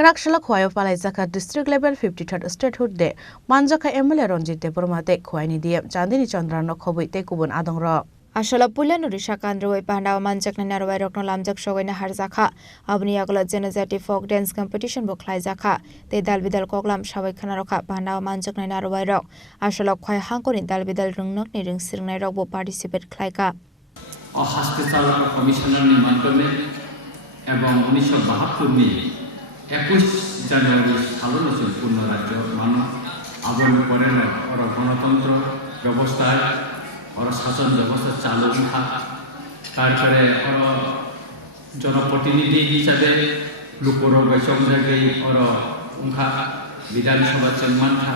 Kraksalo Khowai Palaijakha district level 53rd Statehood de Manjakha MLA Ronjit Depormate Khowai ni DM Chandini Chandrano Khowai te kubun adongro. Ashala pulen risha kandroi pandaw manjak na narwai rokno lamjak shogoi na harjakha abni agla genozati folk dance competition bo khlaijakha te dalbidal koklam shabai khana rokha pandaw manjak na narwai rok ashala khoi hangkoni dalbidal rungnok ni ringsiringnai rok bo participate khlaika hospital commissioner ni মাধ্যমে এবং 1972 নি 21 জানুয়ারি সালনে সম্পূর্ণ রাজ্য মানব আবরণ করেন और গণতন্ত্র ব্যবস্থায় और शासन व्यवस्था चालू था तारपरे और जनप्रतिनिधि हिसाबे लुकोर बैसम जागै और उनका विधानसभा चेयरमैन था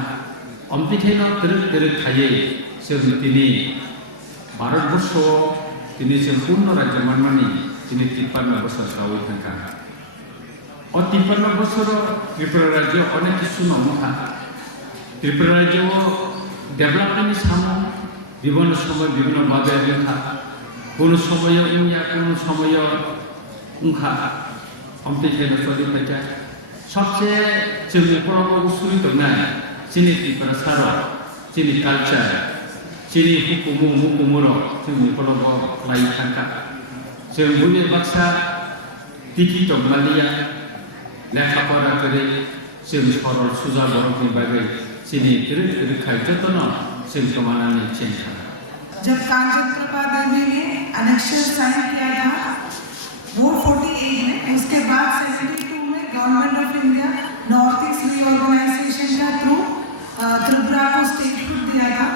अम्पिथेनो तेरे थाये जों दिनै भारतबर्ष दिनै सम्पूर्ण राज्य मानमानि दिनै 53 বছর जावै थांखा और 53 বছর त्रिपुरा राज्य अनेक किछु नङा त्रिपुरा राज्य डेभलपमेन्टनि सामो বিভিন্ন সময় বিভিন্ন ভাবে লেখা কোন সময় ইন্ডিয়া কোন সময় উনখা কম্পিটিশন চলি থাকে সবচেয়ে जोंनि পরবর্তী উসুরি দনাय চিনি ত্রিপুরা সারা চিনি কালচার চিনি হুকুমুর जोंनि পরবর্তী লাই থাকা जों बुनि बाक्सा टिकि दमालिया লেখাপড়া করে जों सरल सुजा बरफनि बागै चिनि तिरु खायजतन जब कांचनप्रभा देवी ने अनेक्शन साइन किया था वोट 48 में उसके बाद 72 में government of India north east reorganisation का थ्रू त्रिपुरा को स्टेटहुड दिया था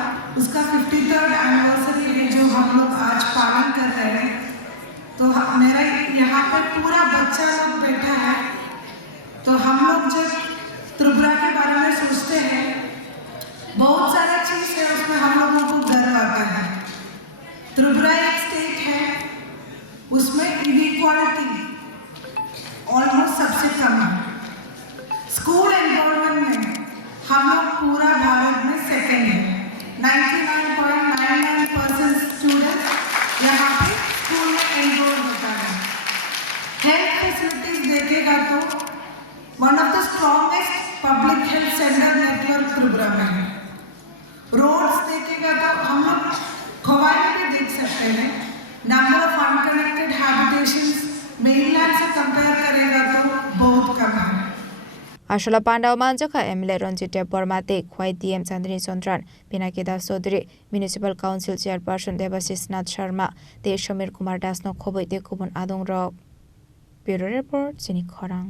उसका 53rd एनिवर्सरी है जो हम लोग आज पालन कर रहे हैं तो मेरा यहाँ पर पूरा बच्चा लोग बैठा है तो हम लोग जब त्रिपुरा के बारे में सोचते हैं बहुत सारा चीज है उसमें हम लोगों को गर्व आता है त्रिपुरा एक स्टेट है उसमें इनइक्वालिटी ऑलमोस्ट सबसे कम है स्कूल एनरोलमेंट में हम लोग पूरा भारत में सेकंड है 99.99% स्टूडेंट यहाँ पे स्कूल में एनरोल होता है हेल्थ फैसिलिटीज देखेगा तो one of the strongest public health centre network Tripura में है रोड्स देखेगा तो हम लोग खोवाई में भी देख सकते हैं number of unconnected habitations mainland से कंपेयर करेगा तो बहुत कम है Ashala Pandaw Manjakha MLA Ronjit Depormate Khowai DM Chandini Chandran Pinaki Das Chaudhary Municipal Council Chairperson Debasis Nath Sharma Te Shamir Kumar Das no Khowai te kubun adong rok Bureau Report Chini Khorang